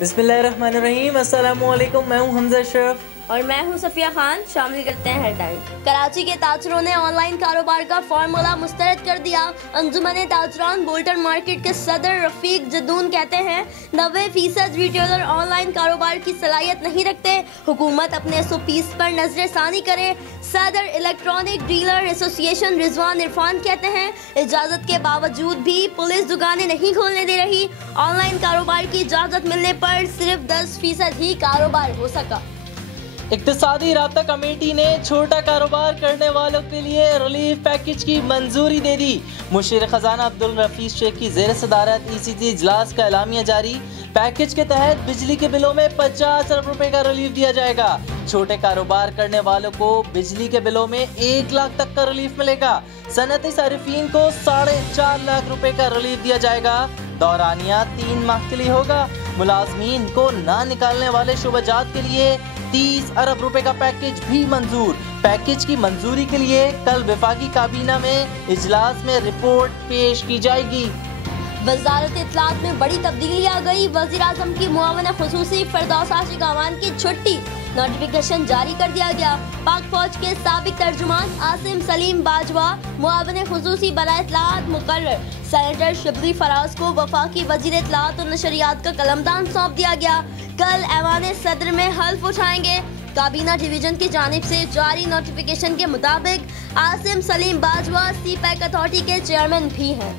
बिस्मिल्लाहिर्रहमानिर्रहीम। अस्सलामुअलैकुम। मैं हूं हमजा अशरफ और मैं हूं सफिया खान। शामिल करते हैं हेडलाइन। कराची के ताजरों ने ऑनलाइन कारोबार का फार्मूला मुस्तरद कर दिया। अंजुमन ताजरान बोल्टन मार्केट के सदर रफीक जदून कहते हैं 90% रिटेलर ऑनलाइन कारोबार की सलाहियत नहीं रखते। हुकूमत अपने SOPs पर नजर सानी करे। सदर electronic dealer association Rizwan Irfan कहते हैं इजाजत के बावजूद भी पुलिस दुकानें नहीं खोलने दे रही। ऑनलाइन कारोबार की इजाजत मिलने पर सिर्फ 10% ही कारोबार हो सका। इक्तिसादी राब्ता कमेटी ने छोटा कारोबार करने वालों के लिए रिलीफ पैकेज की मंजूरी दे दी। मुशीर खजाना अब्दुल रफीक शेख की ज़ेर सदारत ECG इजलास का एलामिया जारी। पैकेज के तहत बिजली के बिलों में 50 अरब रुपए का रिलीफ दिया जाएगा। छोटे कारोबार करने वालों को बिजली के बिलों में 1 लाख तक का रिलीफ मिलेगा। सनती सारिफीन को 4.5 लाख रुपए का रिलीफ दिया जाएगा। दौरानिया 3 माह के लिए होगा। मुलाजमीन को ना निकालने वाले शुबजात के लिए 30 अरब रुपए का पैकेज भी मंजूर। पैकेज की मंजूरी के लिए कल वफाकी काबीना में इजलास में रिपोर्ट पेश की जाएगी। वजारत इत्तलात में बड़ी तब्दीली आ गई। वज़ीर आज़म की मुआवना खुसूसी फरदौस आशिक अवान की छुट्टी नोटिफिकेशन जारी कर दिया गया। पाक फौज के साबिक तर्जुमान आसिम सलीम बाजवा मुआवने खुसूसी बराए इत्तलात मुकर्रर। सेनेटर शिबली फराज को वफाकी वजीर इत्तलात और नशरियात का कलमदान सौंप दिया गया। कल ऐवान सदर में हल्फ उठाएंगे। काबीना डिवीजन की जानिब से जारी नोटिफिकेशन के मुताबिक आसिम सलीम बाजवा CPEC अथॉरिटी के चेयरमैन भी हैं।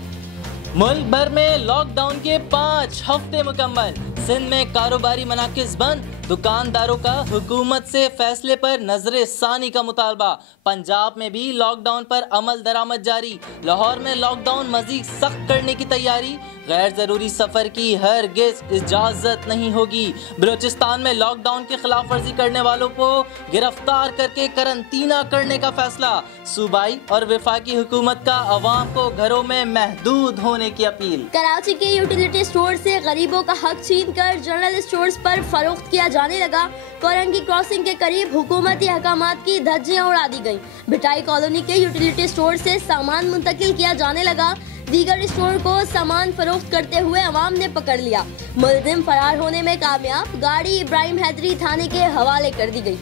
मुल्क भर में लॉकडाउन के 5 हफ्ते मुकम्मल। सिंध में कारोबारी मनाकिस बंद। दुकानदारों का हुकूमत से फैसले पर नजर सानी का मुतालबा। पंजाब में भी लॉकडाउन पर अमल दरामद जारी। लाहौर में लॉकडाउन मजीद सख्त करने की तैयारी। गैर जरूरी सफर की हरगिज इजाजत नहीं होगी। बलोचिस्तान में लॉकडाउन की खिलाफ वर्जी करने वालों को गिरफ्तार करके करंतना करने का फैसला। सूबाई और वफाकी हुकूमत का अवाम को घरों में महदूद होने की अपील। कराची के यूटिलिटी स्टोर से गरीबों का हक छीन कर जनरल स्टोर्स पर फरोख्त किया जाने लगा। कोरंगी क्रॉसिंग के करीब हुकूमती अहकामात की धज्जियां उड़ा दी गई। भिटाई कॉलोनी के यूटिलिटी स्टोर से सामान मुंतकिल किया जाने लगा। दीगर स्टोर को सामान फरोख्त करते हुए अवाम ने पकड़ लिया। मुलजिम फरार होने में कामयाब। गाड़ी इब्राहिम हैदरी थाने के हवाले कर दी गई।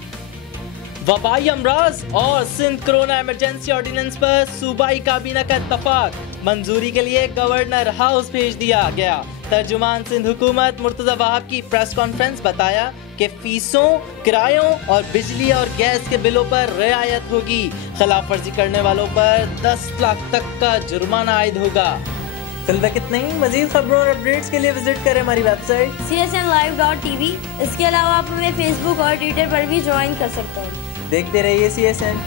वबाई अमराज और सिंध कोरोना इमरजेंसी ऑर्डिनेंस पर सूबाई काबीना का इत्तफाक। मंजूरी के लिए गवर्नर हाउस भेज दिया गया। तर्जुमान सिंध हुकूमत मुर्तजा वहाब की प्रेस कॉन्फ्रेंस बताया कि फीसों, किरायों और बिजली और गैस के बिलों पर रियायत होगी। खिलाफ वर्जी करने वालों पर 10 लाख तक का जुर्माना आयद होगा। फिलहाल कितना ही। मजीद खबरों और अपडेट्स के लिए विजिट करें हमारी वेबसाइट csnlive.tv। इसके अलावा आप हमें Facebook और Twitter पर भी ज्वाइन कर सकते हैं। देखते रहिए CSN।